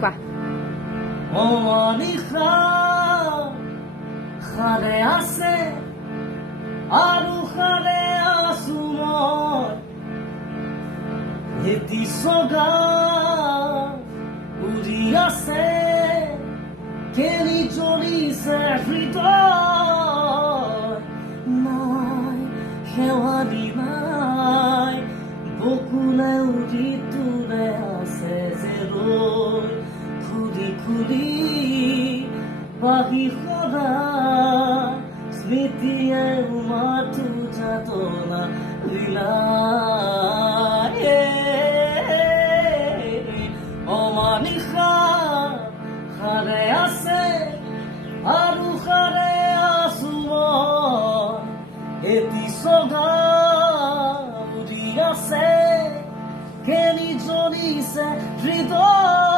গোৱা অনিশা সাৰে আছে আৰু সাৰে আছো মই এটি চগা উৰি আছে কেনি জ্বলিছে হৃদয় নাই শেৱালি নাই বকুলে উৰি তোলে আছে যে ৰৈ খুলি খুলি বাহি সদা স্মৃতিয়ে মাথো যাতনা লীলায় অমানিশা সাৰে আছে আৰু সাৰে আছো মই এটি চগা উৰি আছে কেনি জ্বলিছে হৃদয়